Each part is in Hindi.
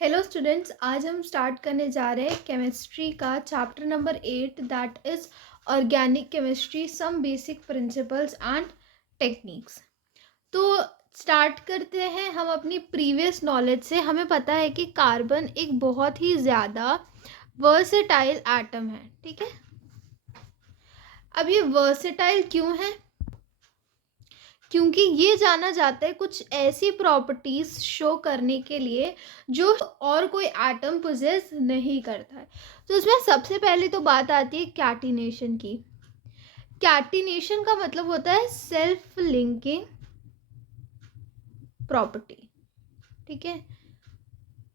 हेलो स्टूडेंट्स, आज हम स्टार्ट करने जा रहे हैं केमिस्ट्री का chapter number 8 that is organic chemistry some basic principles and techniques. तो स्टार्ट करते हैं हम अपनी प्रीवियस नॉलेज से। हमें पता है कि कार्बन एक बहुत ही ज़्यादा वर्सेटाइल एटम है, ठीक है। अब ये वर्सेटाइल क्यों है? क्योंकि ये जाना जाता है कुछ ऐसी प्रॉपर्टीज शो करने के लिए जो और कोई एटम पोजेस नहीं करता है। तो इसमें सबसे पहले तो बात आती है कैटिनेशन की। कैटिनेशन का मतलब होता है सेल्फ लिंकिंग प्रॉपर्टी, ठीक है,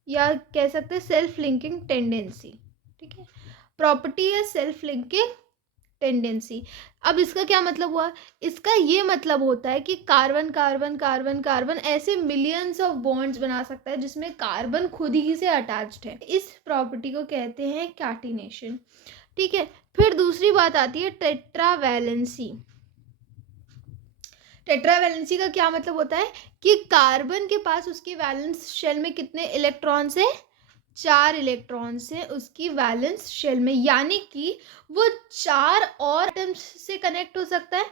या कह सकते हैं सेल्फ लिंकिंग टेंडेंसी, ठीक है। प्रॉपर्टी है सेल्फ लिंकिंग टेंडेंसी। अब इसका क्या मतलब हुआ? इसका ये मतलब होता है कि कार्बन कार्बन कार्बन कार्बन ऐसे मिलियंस ऑफ बॉन्ड्स बना सकता है जिसमें कार्बन खुद ही से अटैच्ड है। इस प्रॉपर्टी को कहते हैं कैटिनेशन, ठीक है। फिर दूसरी बात आती है टेट्रावैलेंसी। टेट्रावैलेंसी का क्या मतलब होता है कि कार्बन के पास उसकी वैलेंस शेल में कितने इलेक्ट्रॉन्स है? 4 इलेक्ट्रॉन्स है उसकी वैलेंस शेल में, यानी कि वो 4 और एटम्स से कनेक्ट हो सकता है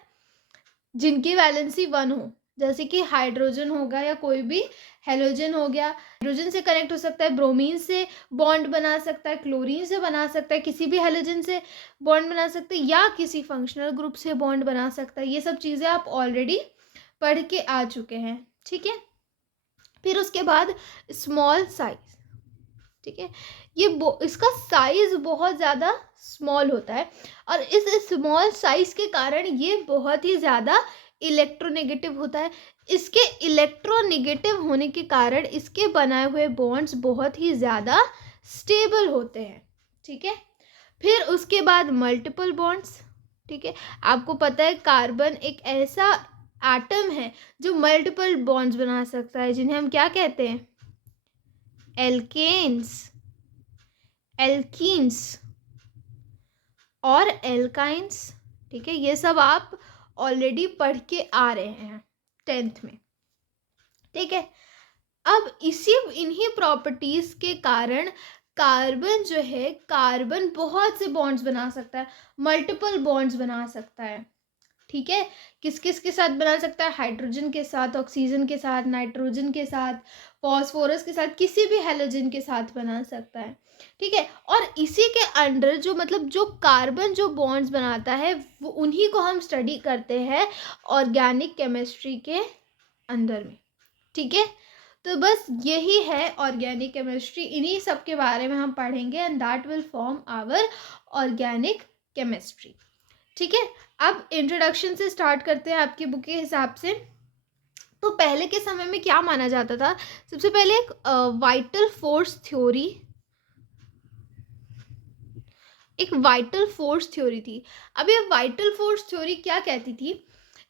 जिनकी वैलेंसी 1 हो, जैसे कि हाइड्रोजन होगा या कोई भी हेलोजन हो गया। हाइड्रोजन से कनेक्ट हो सकता है, ब्रोमीन से बॉन्ड बना सकता है, क्लोरीन से बना सकता है, किसी भी हेलोजन से बॉन्ड बना सकते हैं या किसी फंक्शनल ग्रुप से बॉन्ड बना सकता है। ये सब चीज़ें आप ऑलरेडी पढ़ के आ चुके हैं, ठीक है। फिर उसके बाद स्मॉल साइज, ठीक है। इसका साइज बहुत ज़्यादा स्मॉल होता है और इस स्मॉल साइज के कारण ये बहुत ही ज़्यादा इलेक्ट्रोनेगेटिव होता है। इसके इलेक्ट्रोनेगेटिव होने के कारण इसके बनाए हुए बॉन्ड्स बहुत ही ज़्यादा स्टेबल होते हैं, ठीक है। फिर उसके बाद मल्टीपल बॉन्ड्स, ठीक है। आपको पता है कार्बन एक ऐसा एटम है जो मल्टीपल बॉन्ड्स बना सकता है, जिन्हें हम क्या कहते हैं? एल्केन्स, एल्कीन्स और एल्काइंस, ठीक है। ये सब आप ऑलरेडी पढ़ के आ रहे हैं 10th में, ठीक है। अब इन्हीं प्रॉपर्टीज के कारण कार्बन जो है, कार्बन बहुत से बॉन्ड्स बना सकता है, मल्टीपल बॉन्ड्स बना सकता है, ठीक है। किस किस के साथ बना सकता है? हाइड्रोजन के साथ, ऑक्सीजन के साथ, नाइट्रोजन के साथ, फॉस्फोरस के साथ, किसी भी हेलोजन के साथ बना सकता है, ठीक है। और इसी के अंडर जो मतलब जो कार्बन जो बॉन्ड्स बनाता है वो उन्हीं को हम स्टडी करते हैं ऑर्गेनिक केमिस्ट्री के अंदर में, ठीक है। तो बस यही है ऑर्गेनिक केमिस्ट्री, इन्हीं सब के बारे में हम पढ़ेंगे and that will form our organic chemistry, ठीक है। अब इंट्रोडक्शन से स्टार्ट करते हैं आपकी बुक के हिसाब से। तो पहले के समय में क्या माना जाता था? सबसे पहले एक वाइटल फोर्स थ्योरी, एक वाइटल फोर्स थ्योरी थी। अब ये वाइटल फोर्स थ्योरी क्या कहती थी?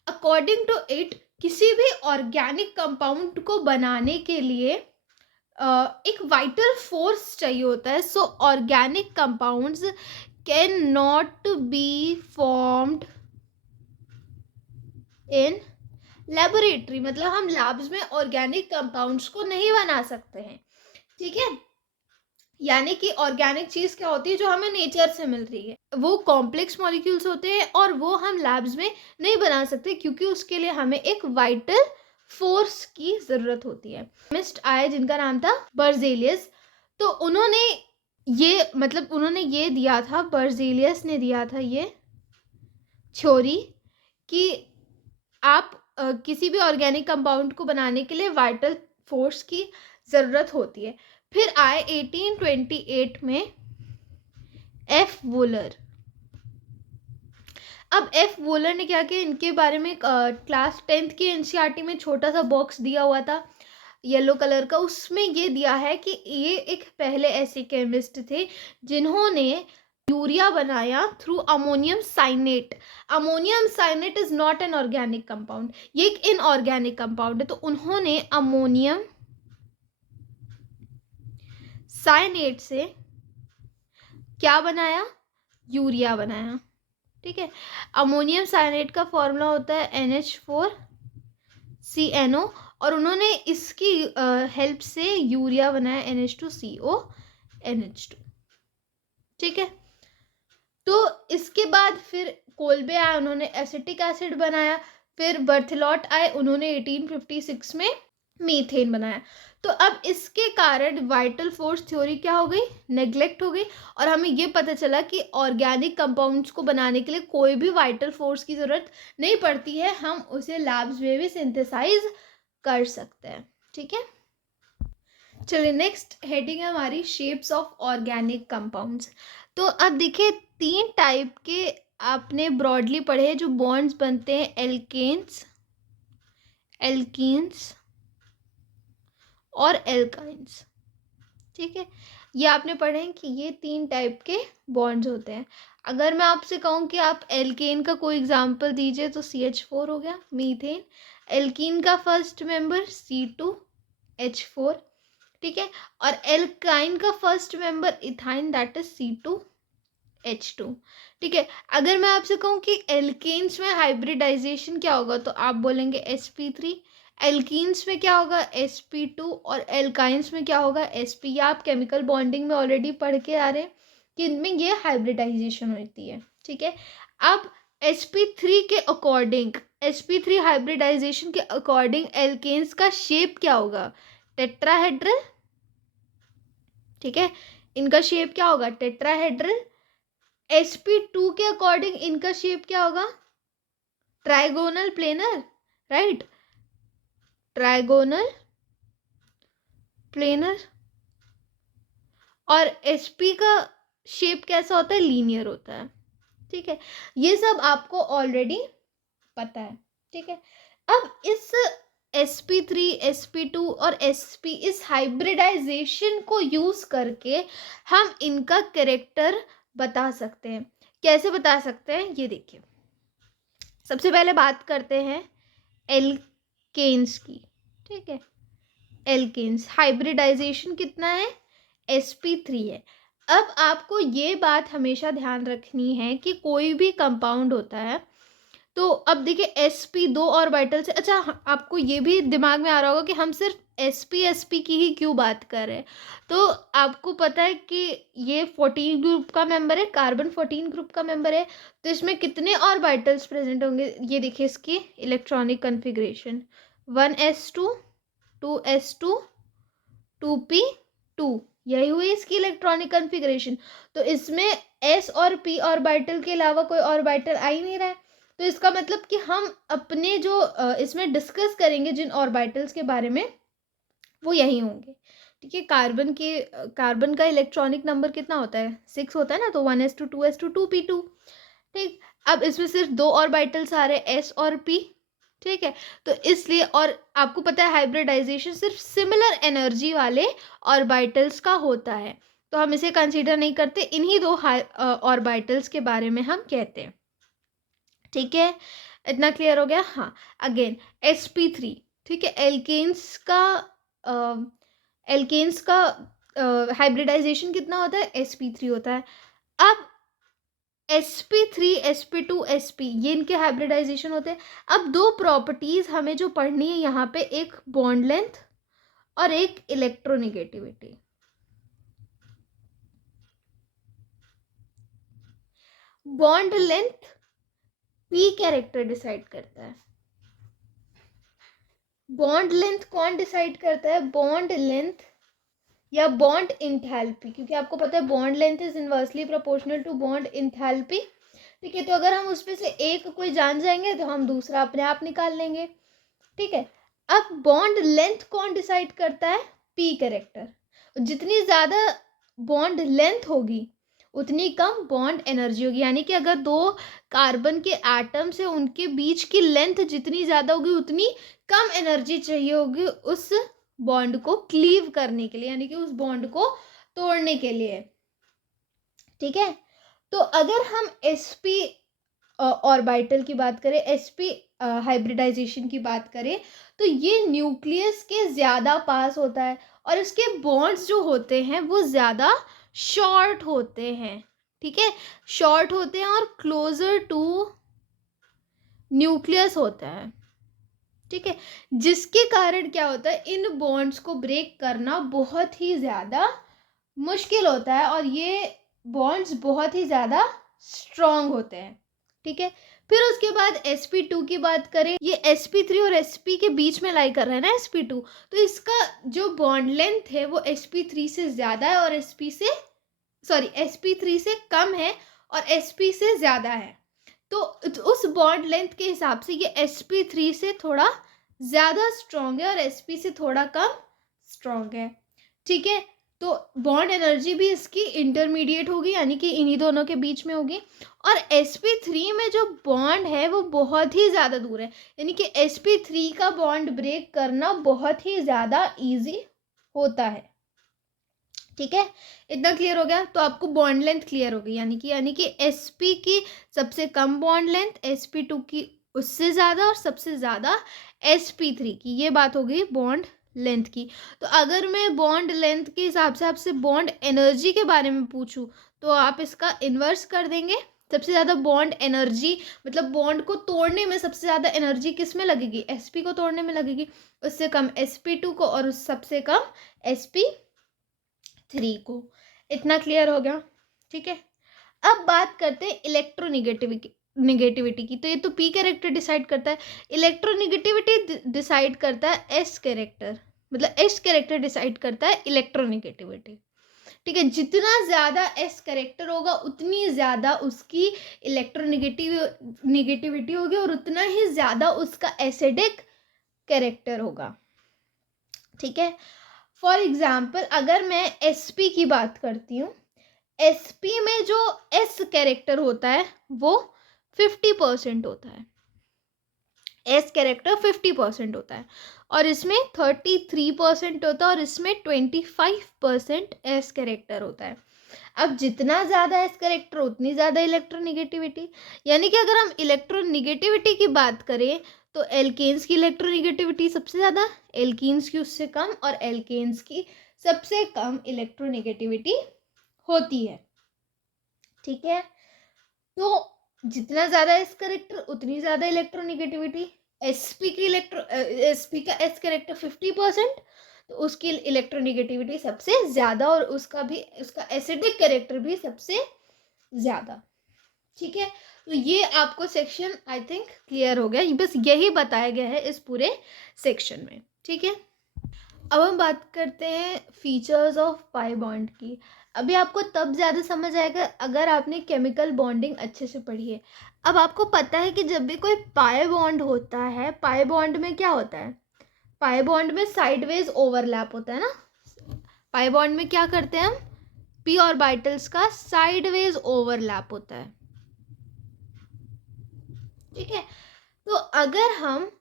अकॉर्डिंग टू इट किसी भी ऑर्गेनिक कंपाउंड को बनाने के लिए एक वाइटल फोर्स चाहिए होता है। सो organic compounds can not be formed in laboratory, मतलब हम लैब्स में ऑर्गेनिक कंपाउंड्स को नहीं बना सकते हैं, ठीक है। यानी कि ऑर्गेनिक चीज़ क्या होती है? जो हमें नेचर से मिल रही है, वो कॉम्प्लेक्स मॉलिक्यूल्स होते हैं और वो हम लैब्स में नहीं बना सकते क्योंकि उसके लिए हमें एक वाइटल फोर्स की ज़रूरत होती है। केमिस्ट आए जिनका नाम था बर्जेलियस, तो उन्होंने ये दिया था, बर्जेलियस ने दिया था ये थ्योरी कि आप किसी भी ऑर्गेनिक कंपाउंड को बनाने के लिए वाइटल फोर्स की ज़रूरत होती है। फिर आए 1828 में एफ वूलर। अब एफ वूलर ने क्या किया? इनके बारे में क्लास 10th की एनसीईआरटी में छोटा सा बॉक्स दिया हुआ था येलो कलर का, उसमें ये दिया है कि ये एक पहले ऐसे केमिस्ट थे जिन्होंने यूरिया बनाया through ammonium cyanate. Ammonium cyanate is not an organic compound, ये एक इनऑर्गेनिक कंपाउंड है। तो उन्होंने अमोनियम साइनेट से क्या बनाया? यूरिया बनाया, ठीक है। अमोनियम साइनेट का फॉर्मूला होता है NH4 CNO, और उन्होंने इसकी हेल्प से यूरिया बनाया NH2CO NH2। ठीक है, तो इसके बाद फिर कोल्बे आए, उन्होंने एसिटिक एसिड बनाया। फिर बर्थलॉट आए, उन्होंने 1856 में मीथेन बनाया। तो अब इसके कारण वाइटल फोर्स थ्योरी क्या हो गई, नेग्लेक्ट हो गई, और हमें ये पता चला कि ऑर्गेनिक कंपाउंड्स को बनाने के लिए कोई भी वाइटल फोर्स की ज़रूरत नहीं पड़ती है, हम उसे लैब्स में भी सिंथेसाइज कर सकते हैं। ठीक है, चलिए नेक्स्ट हेडिंग है हमारी शेप्स ऑफ ऑर्गेनिक कंपाउंड्स। तो अब देखिए 3 टाइप के आपने ब्रॉडली पढ़े हैं जो बॉन्ड्स बनते हैं, एल्केन्स, एल्कीन्स और एल्काइंस। ठीक है, ये आपने पढ़े हैं कि ये 3 टाइप के बॉन्ड्स होते हैं। अगर मैं आपसे कहूँ कि आप एल्केन का कोई एग्जांपल दीजिए तो CH4 हो गया, मीथेन। एल्कीन का फर्स्ट मेंबर C2H4। ठीक है, और एल्काइन का first member ethyne, that is C2H2। ठीक है, अगर मैं आपसे कहूँ कि एल्केन्स में हाइब्रिडाइजेशन क्या होगा तो आप बोलेंगे sp3, एल्कीन्स में क्या होगा sp2, और एल्काइंस में क्या होगा sp। या आप केमिकल बॉन्डिंग में ऑलरेडी पढ़ के आ रहे हैं कि इनमें ये हाइब्रिडाइजेशन होती है। ठीक है, अब sp3 के अकॉर्डिंग, sp3 हाइब्रिडाइजेशन के अकॉर्डिंग एल्केन्स का शेप क्या होगा, टेट्राहेड्रल। ठीक है, इनका शेप क्या होगा, टेट्राहेड्रल। sp2 के अकॉर्डिंग इनका शेप क्या होगा, trigonal planar, right, trigonal planar. और sp का शेप कैसा होता है, लीनियर होता है। ठीक है, ये सब आपको ऑलरेडी पता है। ठीक है, अब इस sp3, sp2 और sp, इस हाइब्रिडाइजेशन को यूज करके हम इनका कैरेक्टर बता सकते हैं। कैसे बता सकते हैं ये देखिए, सबसे पहले बात करते हैं एल्केन्स की। ठीक है, एल्केन्स हाइब्रिडाइजेशन कितना है, sp3 है। अब आपको ये बात हमेशा ध्यान रखनी है कि कोई भी कंपाउंड होता है तो अब देखिए sp2 ऑर्बिटल से, अच्छा आपको ये भी दिमाग में आ रहा होगा कि हम सिर्फ sp की ही क्यों बात कर रहे हैं। तो आपको पता है कि ये 14 ग्रुप का मेंबर है, कार्बन 14 ग्रुप का मेंबर है, तो इसमें कितने ऑर्बिटल्स प्रेजेंट होंगे, ये देखिए इसकी electronic configuration, 1s2, 2s2, 2p2, यही हुई इसकी इलेक्ट्रॉनिक कन्फिग्रेशन। तो इसमें s और p ऑर्बिटल के अलावा कोई ऑर्बिटल आ ही नहीं रहा है। तो इसका मतलब कि हम अपने जो इसमें डिस्कस करेंगे जिन ऑर्बिटल्स के बारे में वो यही होंगे। ठीक है, कार्बन का इलेक्ट्रॉनिक नंबर कितना होता है, 6 होता है ना, तो 1s2, 2s2, 2p2। ठीक, अब इसमें सिर्फ 2 ऑर्बिटल्स आ रहे हैं, s और p। ठीक है, तो इसलिए, और आपको पता है हाइब्रिडाइजेशन सिर्फ सिमिलर एनर्जी वाले ऑर्बिटल्स का होता है, तो हम इसे कंसीडर नहीं करते, इन्हीं 2 ऑर्बिटल्स के बारे में हम कहते हैं। ठीक है, इतना क्लियर हो गया। हाँ, अगेन sp3। ठीक है, एल्केन्स का हाइब्रिडाइजेशन कितना होता है, sp3 होता है। अब sp3, sp2, sp, ये इनके हाइब्रिडाइजेशन होते हैं। अब 2 प्रॉपर्टीज हमें जो पढ़नी है यहाँ पे, एक बॉन्ड लेंथ और एक electronegativity. Bond length p character decide करता है। बॉन्ड लेंथ कौन डिसाइड करता है, बॉन्ड लेंथ या बॉन्ड इंथैल्पी, क्योंकि आपको पता है bond length is inversely proportional to bond enthalpy. ठीक है, तो अगर हम उसमें से एक कोई जान जाएंगे तो हम दूसरा अपने आप निकाल लेंगे। ठीक है, अब बॉन्ड लेंथ कौन डिसाइड करता है, p कैरेक्टर। जितनी ज़्यादा बॉन्ड लेंथ होगी उतनी कम बॉन्ड एनर्जी होगी, यानी कि अगर 2 कार्बन के एटम्स है उनके बीच की लेंथ जितनी ज़्यादा होगी उतनी कम एनर्जी चाहिए होगी उस बॉन्ड को क्लीव करने के लिए, यानी कि उस बॉन्ड को तोड़ने के लिए। ठीक है, तो अगर हम sp ऑर्बिटल की बात करें, sp हाइब्रिडाइजेशन की बात करें, तो ये न्यूक्लियस के ज़्यादा पास होता है और इसके बॉन्ड्स जो होते हैं वो ज़्यादा शॉर्ट होते हैं। ठीक है, शॉर्ट होते हैं और क्लोजर टू न्यूक्लियस होता है। ठीक है, जिसके कारण क्या होता है, इन बॉन्ड्स को ब्रेक करना बहुत ही ज़्यादा मुश्किल होता है और ये बॉन्ड्स बहुत ही ज़्यादा स्ट्रॉन्ग होते हैं। ठीक है, फिर उसके बाद sp2 की बात करें, ये sp3 और sp के बीच में लाई कर रहा है ना sp2, तो इसका जो बॉन्ड लेंथ है वो sp3 से ज़्यादा है और sp3 से कम है और sp से ज़्यादा है। तो उस बॉन्ड लेंथ के हिसाब से ये sp3 से थोड़ा ज़्यादा स्ट्रॉन्ग है और sp से थोड़ा कम स्ट्रॉन्ग है। ठीक है, तो बॉन्ड एनर्जी भी इसकी इंटरमीडिएट होगी, यानी कि इन्हीं दोनों के बीच में होगी। और sp3 में जो बॉन्ड है वो बहुत ही ज़्यादा दूर है, यानी कि sp3 का बॉन्ड ब्रेक करना बहुत ही ज़्यादा ईजी होता है। ठीक है, इतना क्लियर हो गया। तो आपको बॉन्ड लेंथ क्लियर होगी, यानी कि sp की सबसे कम बॉन्ड लेंथ, sp2 की उससे ज़्यादा और सबसे ज़्यादा sp3 की। ये बात हो गई बॉन्ड लेंथ की। तो अगर मैं बॉन्ड लेंथ के हिसाब से आपसे बॉन्ड एनर्जी के बारे में पूछूं तो आप इसका इन्वर्स कर देंगे। सबसे ज़्यादा बॉन्ड एनर्जी, मतलब बॉन्ड को तोड़ने में सबसे ज़्यादा एनर्जी किस में लगेगी, sp को तोड़ने में लगेगी, उससे कम sp2 को और उस सबसे कम sp3 को। इतना क्लियर हो गया। ठीक है, अब बात करते हैं इलेक्ट्रोनिगेटिविटी की। तो ये तो p कैरेक्टर डिसाइड करता है, इलेक्ट्रोनिगेटिविटी डिसाइड करता है s कैरेक्टर, मतलब s कैरेक्टर डिसाइड करता है इलेक्ट्रोनिगेटिविटी। ठीक है, जितना ज़्यादा s कैरेक्टर होगा उतनी ज़्यादा उसकी इलेक्ट्रोनिगेटिविटी होगी और उतना ही ज़्यादा उसका एसिडिक कैरेक्टर होगा। ठीक है, फॉर एग्जाम्पल अगर मैं sp की बात करती हूँ, sp में जो s कैरेक्टर होता है वो 50% होता है, s कैरेक्टर 50% होता है और इसमें 33% होता है और इसमें 25% s कैरेक्टर होता है। अब जितना ज़्यादा s कैरेक्टर उतनी ज़्यादा इलेक्ट्रोनिगेटिविटी, यानी कि अगर हम इलेक्ट्रोनिगेटिविटी की बात करें तो एल्केन्स की इलेक्ट्रोनिगेटिविटी सबसे ज़्यादा, एल्कीन्स की उससे कम और एल्केन्स की सबसे कम इलेक्ट्रोनिगेटिविटी होती है। ठीक है, तो जितना ज़्यादा एस कैरेक्टर उतनी ज़्यादा इलेक्ट्रोनिगेटिविटी। sp का एस कैरेक्टर 50%, तो उसकी इलेक्ट्रोनिगेटिविटी सबसे ज़्यादा और उसका एसिडिक कैरेक्टर भी सबसे ज़्यादा। ठीक है, तो ये आपको सेक्शन आई थिंक क्लियर हो गया, बस यही बताया गया है इस पूरे सेक्शन में। ठीक है, अब हम बात करते हैं फीचर्स ऑफ पाई बॉन्ड की। अभी आपको तब ज़्यादा समझ आएगा अगर आपने केमिकल बॉन्डिंग अच्छे से पढ़ी है। अब आपको पता है कि जब भी कोई पाई बॉन्ड होता है, पाई बॉन्ड में क्या होता है, पाई बॉन्ड में साइडवेज ओवरलैप होता है ना। पाई बॉन्ड में क्या करते हैं हम, p ऑर्बिटल्स का साइडवेज ओवरलैप होता है। ठीक है, तो अगर हम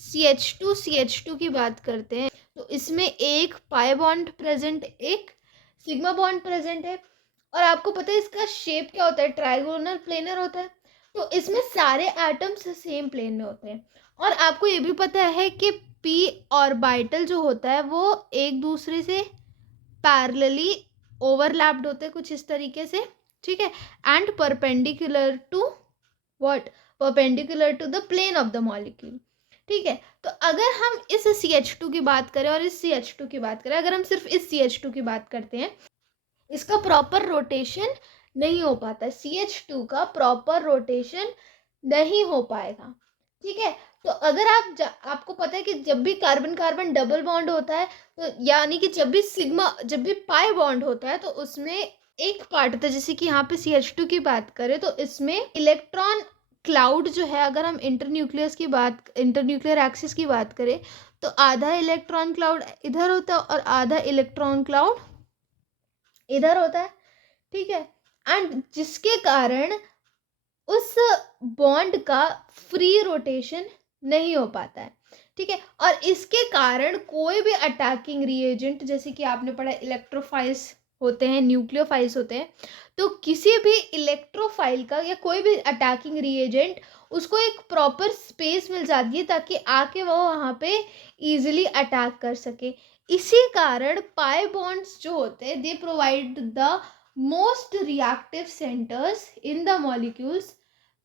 CH2 की बात करते हैं तो इसमें एक पाई बॉन्ड प्रेजेंट, एक सिग्मा बॉन्ड प्रेजेंट है और आपको पता है इसका शेप क्या होता है, ट्राइगोनल प्लेनर होता है। तो इसमें सारे एटम्स सेम प्लेन में होते हैं और आपको ये भी पता है कि p ऑर्बिटल जो होता है वो एक दूसरे से पैरेलली ओवरलैप्ड होते हैं कुछ इस तरीके से। ठीक है, and perpendicular to what, perpendicular to the plane of the molecule. ठीक है, तो अगर हम इस CH2 की बात करें और इस CH2 की बात करें, अगर हम सिर्फ इस CH2 की बात करते हैं, इसका प्रॉपर रोटेशन नहीं हो पाता है, CH2 का प्रॉपर रोटेशन नहीं हो पाएगा। ठीक है, तो अगर आपको पता है कि जब भी कार्बन कार्बन डबल बॉन्ड होता है, तो यानी कि जब भी पाई बॉन्ड होता है तो उसमें एक पार्ट होता है, जैसे कि यहाँ पे CH2 की बात करें तो इसमें इलेक्ट्रॉन क्लाउड जो है, अगर हम इंटरन्यूक्लियर एक्सिस की बात करें तो आधा इलेक्ट्रॉन क्लाउड इधर होता है और आधा इलेक्ट्रॉन क्लाउड इधर होता है। ठीक है, एंड जिसके कारण उस बॉन्ड का फ्री रोटेशन नहीं हो पाता है। ठीक है, और इसके कारण कोई भी अटैकिंग रिएजेंट, जैसे कि आपने पढ़ा इलेक्ट्रोफाइल्स होते हैं, न्यूक्लियोफाइल्स होते हैं, तो किसी भी इलेक्ट्रोफाइल का या कोई भी अटैकिंग रिएजेंट उसको एक प्रॉपर स्पेस मिल जाती है ताकि आके वो वहाँ पे इजीली अटैक कर सके। इसी कारण पाई बॉन्ड्स जो होते हैं they provide the most reactive centers in the molecules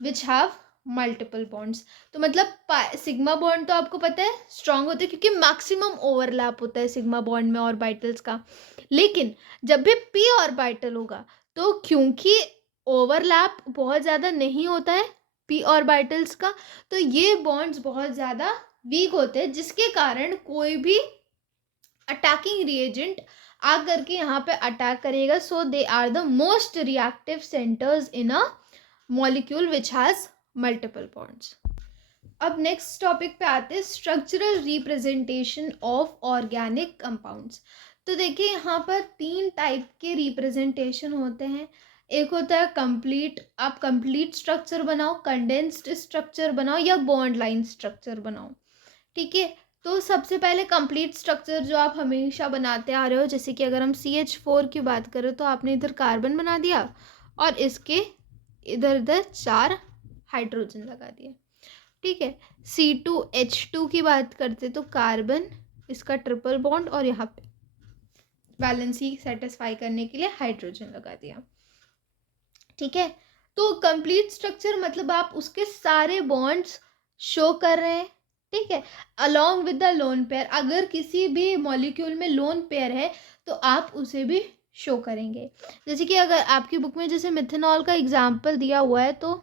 which have multiple bonds. तो मतलब सिग्मा बॉन्ड तो आपको पता है स्ट्रांग होते हैं क्योंकि मैक्सिमम ओवरलैप होता है सिग्मा बॉन्ड में ऑर्बिटल्स का। लेकिन जब भी पी ऑर्बिटल होगा तो क्योंकि ओवरलैप बहुत ज़्यादा नहीं होता है पी ऑर्बिटल्स का, तो ये बॉन्ड्स बहुत ज़्यादा वीक होते हैं, जिसके कारण कोई भी अटैकिंग रिएजेंट आ करके यहाँ पे अटैक करेगा। So they are the most reactive centres in a molecule which has multiple bonds. अब नेक्स्ट टॉपिक पे आते हैं structural representation of organic compounds. तो देखिए यहाँ पर 3 टाइप के रिप्रेजेंटेशन होते हैं। एक होता है कंप्लीट, आप कंप्लीट स्ट्रक्चर बनाओ, कंडेंस्ड स्ट्रक्चर बनाओ या बॉन्ड लाइन स्ट्रक्चर बनाओ। ठीक है, तो सबसे पहले कंप्लीट स्ट्रक्चर जो आप हमेशा बनाते आ रहे हो, जैसे कि अगर हम CH4 की बात करें तो आपने इधर कार्बन बना दिया और इसके इधर इधर 4 हाइड्रोजन लगा दिए। ठीक है, C2H2 की बात करते तो कार्बन, इसका ट्रिपल बॉन्ड और यहाँ पे वैलेंसी सेटिस्फाई करने के लिए हाइड्रोजन लगा दिया। ठीक है, तो कंप्लीट स्ट्रक्चर मतलब आप उसके सारे बॉन्ड्स शो कर रहे हैं। ठीक है, along with the lone pair, अगर किसी भी मॉलिक्यूल में लोन पेयर है तो आप उसे भी शो करेंगे। जैसे कि अगर आपकी बुक में जैसे मिथेनॉल का एग्जाम्पल दिया हुआ है, तो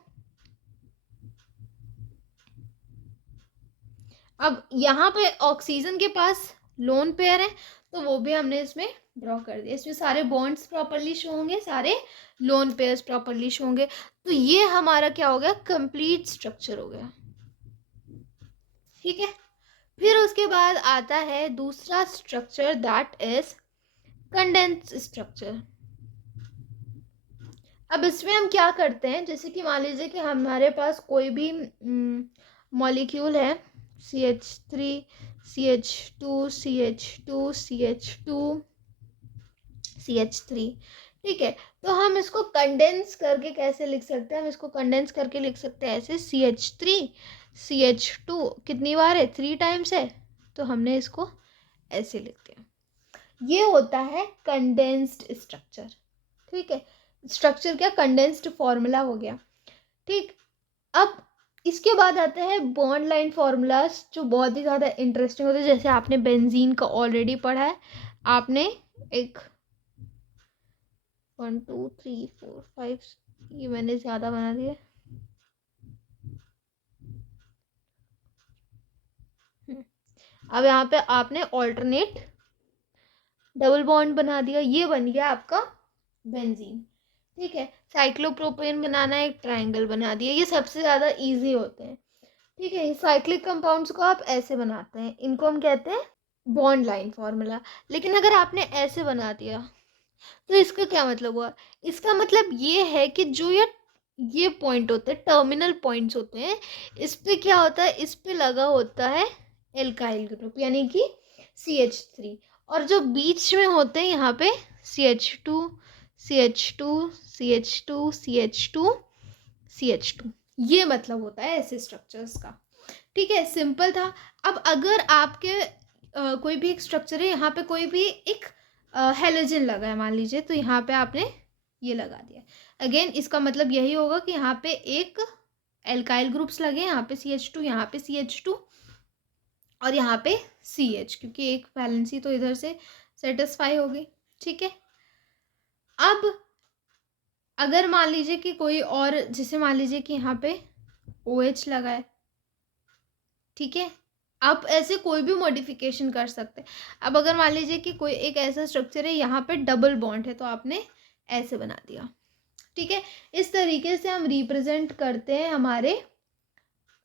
अब यहाँ पे ऑक्सीजन के पास लोन पेयर है तो वो भी हमने इसमें ड्रॉ कर दिया। इसमें सारे बॉन्ड्स प्रॉपरली शो होंगे, सारे लोन पेयर्स प्रॉपरली शो होंगे। तो ये हमारा क्या हो गया, कंप्लीट स्ट्रक्चर हो गया। ठीक है, फिर उसके बाद आता है दूसरा structure, that is condensed structure. अब इसमें हम क्या करते हैं, जैसे कि मान लीजिए कि हमारे पास कोई भी मॉलिक्यूल है, CH3 CH2 CH2 CH2 CH3। ठीक है, तो हम इसको कंडेंस करके कैसे लिख सकते हैं, हम इसको कंडेंस करके लिख सकते हैं ऐसे, CH3 CH2 कितनी बार है, 3 टाइम्स है, तो हमने इसको ऐसे लिख दिया। ये होता है कंडेंस्ड स्ट्रक्चर। ठीक है, स्ट्रक्चर क्या, कंडेंस्ड फॉर्मूला हो गया। ठीक, अब इसके बाद आते हैं बॉन्ड लाइन फॉर्मूलाज जो बहुत ही ज़्यादा इंटरेस्टिंग होते हैं। जैसे आपने बेंजीन का ऑलरेडी पढ़ा है, आपने एक 1 2 3 4 5, ये मैंने ज़्यादा बना दिया। अब यहाँ पे आपने ऑल्टरनेट डबल बॉन्ड बना दिया, ये बन गया आपका बेंजीन। ठीक है, साइक्लोप्रोपेन बनाना है, एक ट्रायंगल बना दिया। ये सबसे ज़्यादा इजी होते हैं। ठीक है, साइक्लिक कंपाउंड्स को आप ऐसे बनाते हैं, इनको हम कहते हैं बॉन्ड लाइन फॉर्मूला। लेकिन अगर आपने ऐसे बना दिया तो इसका क्या मतलब हुआ, इसका मतलब ये है कि जो ये पॉइंट होते हैं, टर्मिनल पॉइंट्स होते हैं, इस पे क्या होता है, इस पे लगा होता है एल्काइल ग्रुप यानी कि CH3, और जो बीच में होते हैं यहाँ पे CH2 CH2 CH2 CH2 CH2, ये मतलब होता है ऐसे स्ट्रक्चर्स का। ठीक है, सिंपल था। अब अगर आपके कोई भी एक स्ट्रक्चर है, यहाँ पे कोई भी एक हेलोजन लगा है मान लीजिए, तो यहाँ पे आपने ये लगा दिया। अगेन इसका मतलब यही होगा कि यहाँ पे एक एल्काइल ग्रुप्स लगे, यहाँ पे CH2 यहाँ पे CH2 और यहाँ पे CH, क्योंकि एक वैलेंसी तो इधर से सेटिस्फाई हो गई। ठीक है, अब अगर मान लीजिए कि कोई और, जैसे मान लीजिए कि यहाँ पे OH लगा है। ठीक है, आप ऐसे कोई भी मॉडिफिकेशन कर सकते हैं। अब अगर मान लीजिए कि कोई एक ऐसा स्ट्रक्चर है, यहाँ पे डबल बॉन्ड है, तो आपने ऐसे बना दिया। ठीक है, इस तरीके से हम रिप्रेजेंट करते हैं हमारे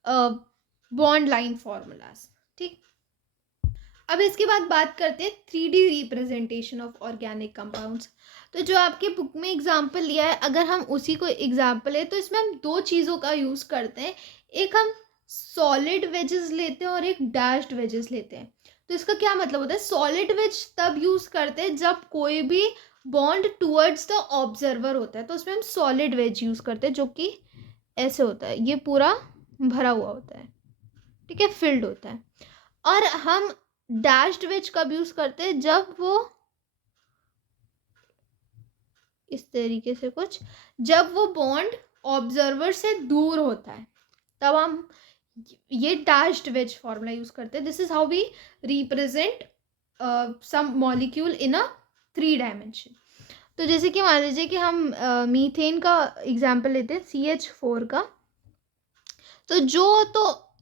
बॉन्ड लाइन फॉर्मूलाज। ठीक, अब इसके बाद बात करते हैं 3D representation of organic compounds. तो जो आपके बुक में एग्जाम्पल लिया है, अगर हम उसी को एग्जाम्पल है तो इसमें हम 2 चीज़ों का यूज़ करते हैं। एक हम सॉलिड वेजेस लेते हैं और एक डैश्ड वेजेस लेते हैं। तो इसका क्या मतलब होता है, सॉलिड वेज तब यूज़ करते हैं जब कोई भी बॉन्ड टूवर्ड्स द ऑब्जर्वर होता है, तो उसमें हम सॉलिड वेज यूज़ करते हैं, जो कि ऐसे होता है, ये पूरा भरा हुआ होता है। ठीक है, फिल्ड होता है। और हम डैश्ड वेज कब यूज़ करते हैं, जब वो इस तरीके से कुछ, जब वो बॉन्ड ऑब्जर्वर से दूर होता है। तब हम ये डैश्ड वेज फॉर्मूला यूज करते हैं. This is how we represent some molecule in a 3 dimension. तो जैसे कि मान लीजिए कि हम मीथेन का एग्जाम्पल लेते हैं, CH4 का. तो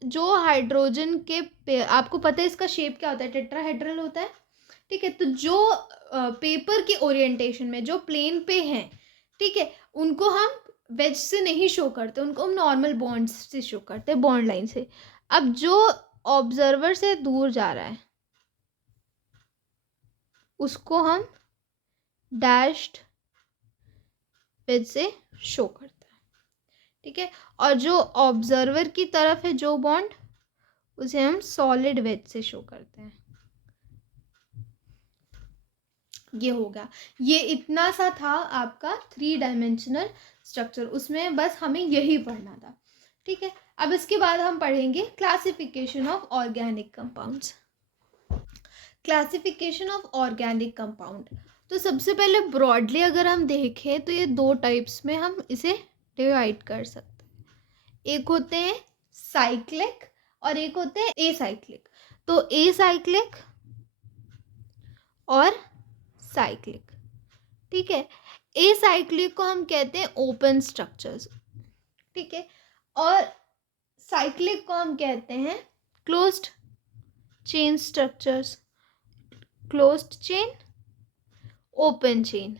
जो हाइड्रोजन के आपको पता है इसका शेप क्या होता है, टेट्राहेड्रल होता है. ठीक है. तो जो पेपर के ओरिएंटेशन में जो प्लेन पे हैं, ठीक है, उनको हम वेज से नहीं शो करते, उनको हम नॉर्मल बॉन्ड्स से शो करते हैं, बॉन्ड लाइन से. अब जो ऑब्जर्वर से दूर जा रहा है उसको हम डैश्ड वेज से शो करते हैं. ठीक है. और जो ऑब्जर्वर की तरफ है जो बॉन्ड, उसे हम सॉलिड वेज से शो करते हैं. ये होगा. ये इतना सा था आपका 3 डायमेंशनल स्ट्रक्चर. उसमें बस हमें यही पढ़ना था. ठीक है. अब इसके बाद हम पढ़ेंगे classification of organic compounds. Classification of organic compound. तो सबसे पहले ब्रॉडली अगर हम देखें तो ये 2 टाइप्स में हम इसे डिवाइड कर सकते हैं. एक होते हैं साइक्लिक और एक होते हैं एसाइक्लिक. तो एसाइक्लिक और साइक्लिक. ठीक है. एसाइक्लिक को हम कहते हैं ओपन स्ट्रक्चर्स. ठीक है. और साइक्लिक को हम कहते हैं closed chain structures. Closed chain, open chain.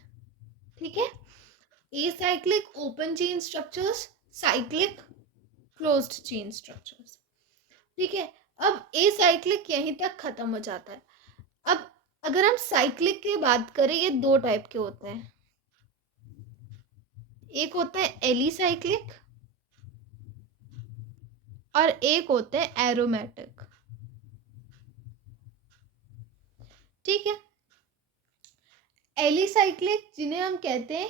ठीक है. Acyclic open chain structures, cyclic closed chain structures. ठीक है. अब एसाइक्लिक यहीं तक खत्म हो जाता है. अब अगर हम साइक्लिक की बात करें, ये 2 टाइप के होते हैं. एक होता है एलिसाइक्लिक और एक होते हैं एरोमेटिक. ठीक है. एलिसाइक्लिक जिन्हें हम कहते हैं,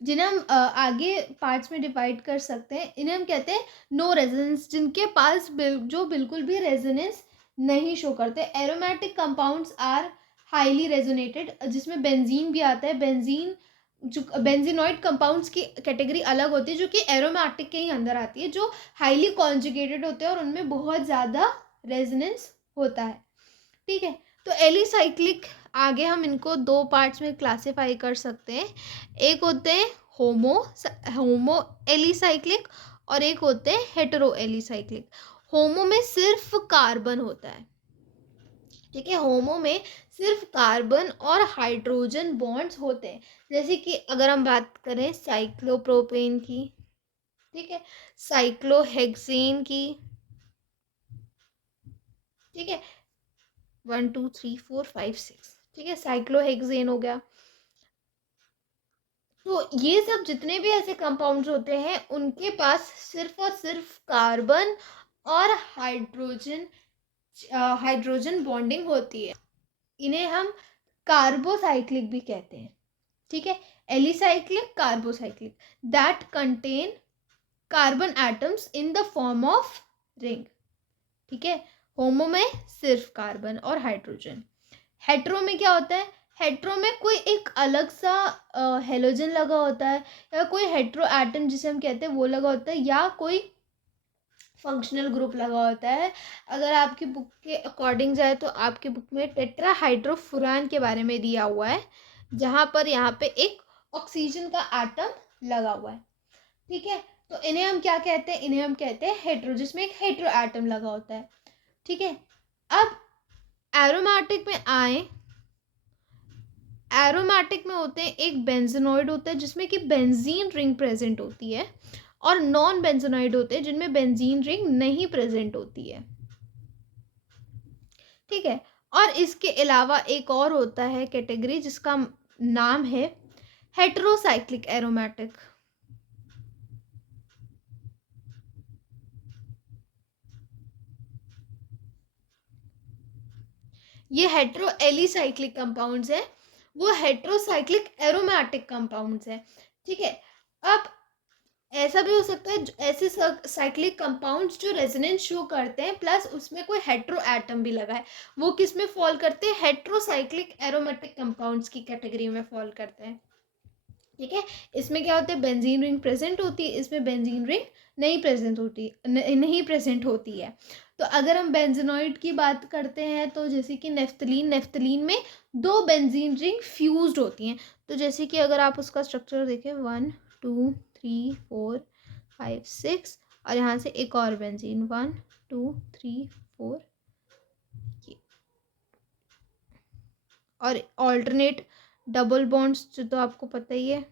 जिन्हें हम आगे पार्ट्स में डिवाइड कर सकते हैं, इन्हें हम कहते हैं नो रेजोनेंस, जिनके पास जो बिल्कुल भी रेजोनेंस नहीं शो करते. Aromatic compounds are highly resonated, जिसमें बेंजीन भी आता है. बेंजीन जो बेंजीनॉइड कंपाउंड्स की कैटेगरी अलग होती है, जो कि एरोमेटिक के ही अंदर आती है, जो हाईली कॉन्जुगेटेड होते हैं और उनमें बहुत ज़्यादा रेजोनेंस होता है. ठीक है. तो एलिसाइक्लिक आगे हम इनको 2 पार्ट्स में क्लासिफाई कर सकते हैं. एक होते हैं होमो एलिसाइक्लिक और एक होते हैं हेटेरो एलिसाइक्लिक. होमो में सिर्फ कार्बन होता है. ठीक है. होमो में सिर्फ कार्बन और हाइड्रोजन बॉन्ड्स होते हैं. जैसे कि अगर हम बात करें साइक्लोप्रोपेन की, ठीक है, साइक्लोहेक्सेन की. ठीक है. 1 2 3 4 5 6. ठीक है. साइक्लोहेक्सेन हो गया. तो ये सब जितने भी ऐसे कंपाउंड्स होते हैं उनके पास सिर्फ और सिर्फ कार्बन और हाइड्रोजन बॉन्डिंग होती है. इन्हें हम कार्बोसाइक्लिक भी कहते हैं. ठीक है. Alicyclic, carbocyclic, that contain carbon atoms in the form of ring. ठीक है. होमो में सिर्फ कार्बन और हाइड्रोजन. हेट्रो में क्या होता है, हेट्रो में कोई एक अलग सा हेलोजन लगा होता है, या कोई हेट्रो एटम जिसे हम कहते हैं वो लगा होता है, या कोई फंक्शनल ग्रुप लगा होता है. अगर आपकी बुक के अकॉर्डिंग जाए तो आपकी बुक में टेट्राहाइड्रोफुरान के बारे में दिया हुआ है, जहाँ पर यहाँ पे एक ऑक्सीजन का एटम लगा हुआ है. ठीक है. तो इन्हें हम क्या कहते हैं, इन्हें हम कहते हैं हेट्रो, जिसमें एक हेट्रो एटम लगा होता है. ठीक है. अब एरोमेटिक में आए. एरोमेटिक में होते हैं एक बेंजीनॉइड होता है जिसमें कि बेंजीन रिंग प्रेजेंट होती है, और नॉन बेंजीनॉइड होते हैं जिनमें बेंजीन रिंग नहीं प्रेजेंट होती है. ठीक है. और इसके अलावा एक और होता है कैटेगरी जिसका नाम है हेटेरोसाइक्लिक एरोमेटिक. ये हेटेरो एलिसाइक्लिक कंपाउंड्स है, वो हेटेरोसाइक्लिक एरोमेटिक कंपाउंड्स है. ठीक है. अब ऐसा भी हो सकता है ऐसे साइक्लिक कंपाउंड्स जो रेजोनेंस शो करते हैं प्लस उसमें कोई हेट्रो एटम भी लगा है, वो किस में फॉल करते हैं, हेटेरोसाइक्लिक एरोमेटिक कंपाउंड्स की कैटेगरी में फॉल करते हैं. ठीक है। इसमें क्या होता है, बेंजीन रिंग प्रेजेंट होती है, इसमें बेंजीन रिंग नहीं प्रेजेंट होती है। तो अगर हम बेंजीनॉइड की बात करते हैं तो जैसे कि नेफ्थलीन में 2 बेंजीन रिंग फ्यूज्ड होती हैं। तो जैसे कि अगर आप उसका स्ट्रक्चर देखें 1 2 3 4 5 6 और यहाँ से एक और बेंजीन 1 2 3 4 और ऑल्टरनेट डबल बॉन्ड्स जो तो आपको पता ही है।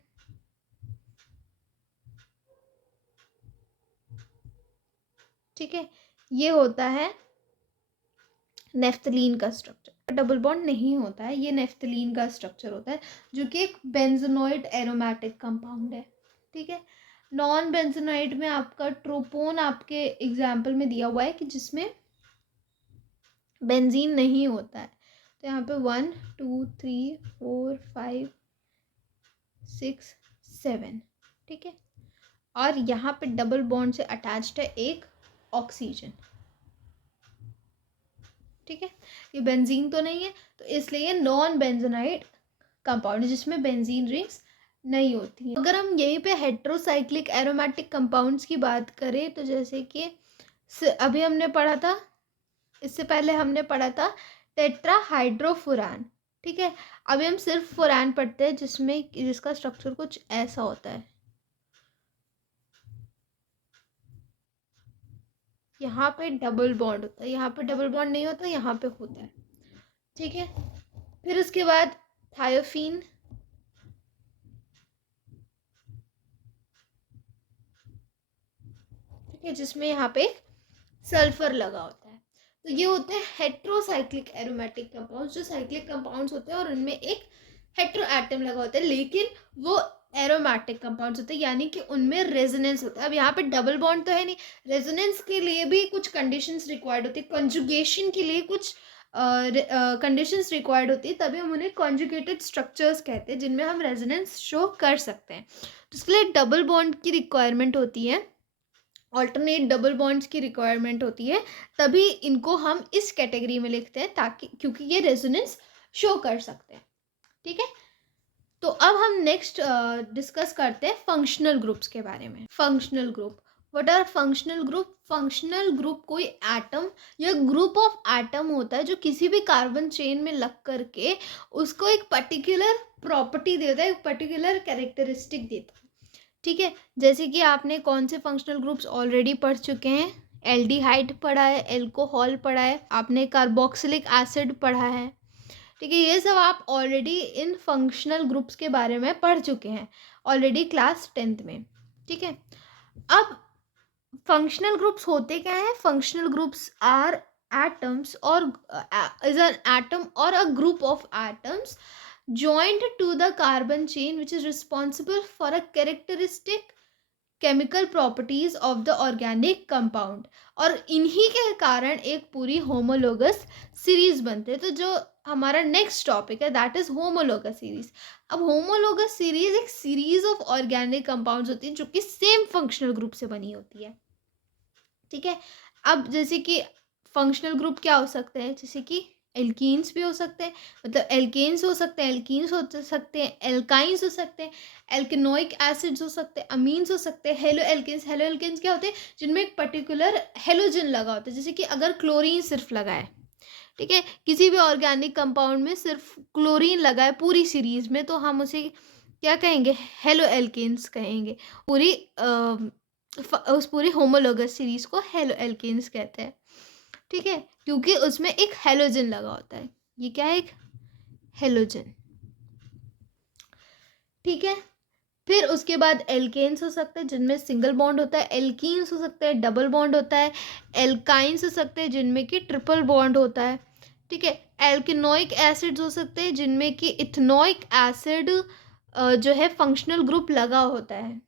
ठीक है, ये होता है नेफ्थलीन का स्ट्रक्चर। डबल बॉन्ड नहीं होता है, ये नेफ्थलीन का स्ट्रक्चर होता है जो कि एक बेंजोनॉइड एरोमेटिक कंपाउंड है। ठीक है, नॉन बेंजोनॉइड में आपका ट्रोपोन आपके एग्जाम्पल में दिया हुआ है कि जिसमें बेंजीन नहीं होता है। तो यहाँ पे 1 2 3 4 5 6 7। ठीक है, और यहाँ पे डबल बॉन्ड से अटैच्ड है एक ऑक्सीजन। ठीक है, ये बेंजीन तो नहीं है, तो इसलिए ये नॉन बेंजोनाइड कंपाउंड है जिसमें बेंजीन रिंग्स नहीं होती है। अगर हम यहीं पे हेट्रोसाइक्लिक एरोमेटिक कंपाउंड्स की बात करें तो जैसे कि अभी हमने पढ़ा था, इससे पहले हमने पढ़ा था टेट्राहाइड्रोफुरान। ठीक है, अभी हम सिर्फ फुरान पढ़ते हैं जिसका स्ट्रक्चर कुछ ऐसा होता है। यहाँ पे डबल बॉन्ड होता है, यहाँ पे डबल बॉन्ड नहीं होता, यहाँ पे होता है। ठीक है, फिर उसके बाद थायोफीन। ठीक है, जिसमें यहाँ पे सल्फर लगा होता है। तो ये होते हैं हेट्रोसाइक्लिक एरोमेटिक कंपाउंड्स, जो साइक्लिक कंपाउंड्स होते हैं और उनमें एक हेट्रो एटम लगा होता है, लेकिन वो एरोमेटिक कंपाउंड्स होते हैं, यानी कि उनमें रेजोनेंस होता है। अब यहाँ पे डबल बॉन्ड तो है नहीं, रेजोनेंस के लिए भी कुछ कंडीशंस रिक्वायर्ड होती है, कंजुगेशन के लिए कुछ कंडीशंस रिक्वायर्ड होती है, तभी हम उन्हें कॉन्जुगेटेड स्ट्रक्चर्स कहते हैं जिनमें हम रेजोनेंस शो कर सकते हैं। तो इसके लिए डबल बॉन्ड की रिक्वायरमेंट होती है, ऑल्टरनेट डबल बॉन्ड्स की रिक्वायरमेंट होती है, तभी इनको हम इस कैटेगरी में लिखते हैं, ताकि क्योंकि ये रेजोनेंस शो कर सकते हैं। ठीक है, तो अब हम नेक्स्ट डिस्कस करते हैं फंक्शनल ग्रुप्स के बारे में। Functional group, what are functional group? Functional group कोई एटम या ग्रुप ऑफ एटम होता है जो किसी भी कार्बन चेन में लग करके उसको एक पर्टिकुलर प्रॉपर्टी देता है, एक पर्टिकुलर कैरेक्टरिस्टिक देता है। ठीक है, जैसे कि आपने कौन से फंक्शनल ग्रुप्स ऑलरेडी पढ़ चुके हैं, एल्डिहाइड पढ़ा है, एल्कोहल पढ़ा है, आपने कार्बोक्सिलिक एसिड पढ़ा है। ठीक है, ये सब आप ऑलरेडी इन फंक्शनल ग्रुप्स के बारे में पढ़ चुके हैं ऑलरेडी क्लास 10th में। ठीक है, अब फंक्शनल ग्रुप्स होते क्या हैं? फंक्शनल ग्रुप्स आर एटम्स और इज एन एटम और a group of atoms joined to the carbon chain which is responsible for a characteristic chemical properties of the organic compound, और इन्हीं के कारण एक पूरी होमोलोगस सीरीज बनते हैं। तो जो हमारा नेक्स्ट टॉपिक है दैट इज होमोलोगस सीरीज। अब होमोलोगस सीरीज एक सीरीज ऑफ ऑर्गेनिक कंपाउंड्स होती है जो कि सेम फंक्शनल ग्रुप से बनी होती है। ठीक है, अब जैसे कि फंक्शनल ग्रुप क्या हो सकते हैं, जैसे कि एल्कीन्स भी हो सकते हैं, मतलब एल्केन्स हो सकते हैं, एल्कीन्स हो सकते हैं, एल्काइंस हो सकते हैं, एल्केनोइक एसिड्स हो सकते हैं, अमीन्स हो सकते हैं, हेलो एल्केन्स। हेलो एल्केन्स क्या होते हैं? जिनमें एक पर्टिकुलर हेलोजन लगा होता है, जैसे कि अगर क्लोरीन सिर्फ लगा है, ठीक है, किसी भी ऑर्गेनिक कंपाउंड में सिर्फ क्लोरीन लगा है पूरी सीरीज में, तो हम उसे क्या कहेंगे? हेलो एल्केन्स कहेंगे। उस पूरी होमोलोगस सीरीज को हेलो एल्केन्स कहते हैं। ठीक है, क्योंकि उसमें एक हेलोजन लगा होता है। ये क्या है? एक हेलोजन। ठीक है, फिर उसके बाद एल्केन्स हो सकते हैं जिनमें सिंगल बॉन्ड होता है, एल्कीन्स हो सकते हैं डबल बॉन्ड होता है, एल्काइंस हो सकते हैं जिनमें कि ट्रिपल बॉन्ड होता है। ठीक है, एल्केनोइक एसिड्स हो सकते हैं जिनमें कि इथेनोइक एसिड जो है फंक्शनल ग्रुप लगा होता है।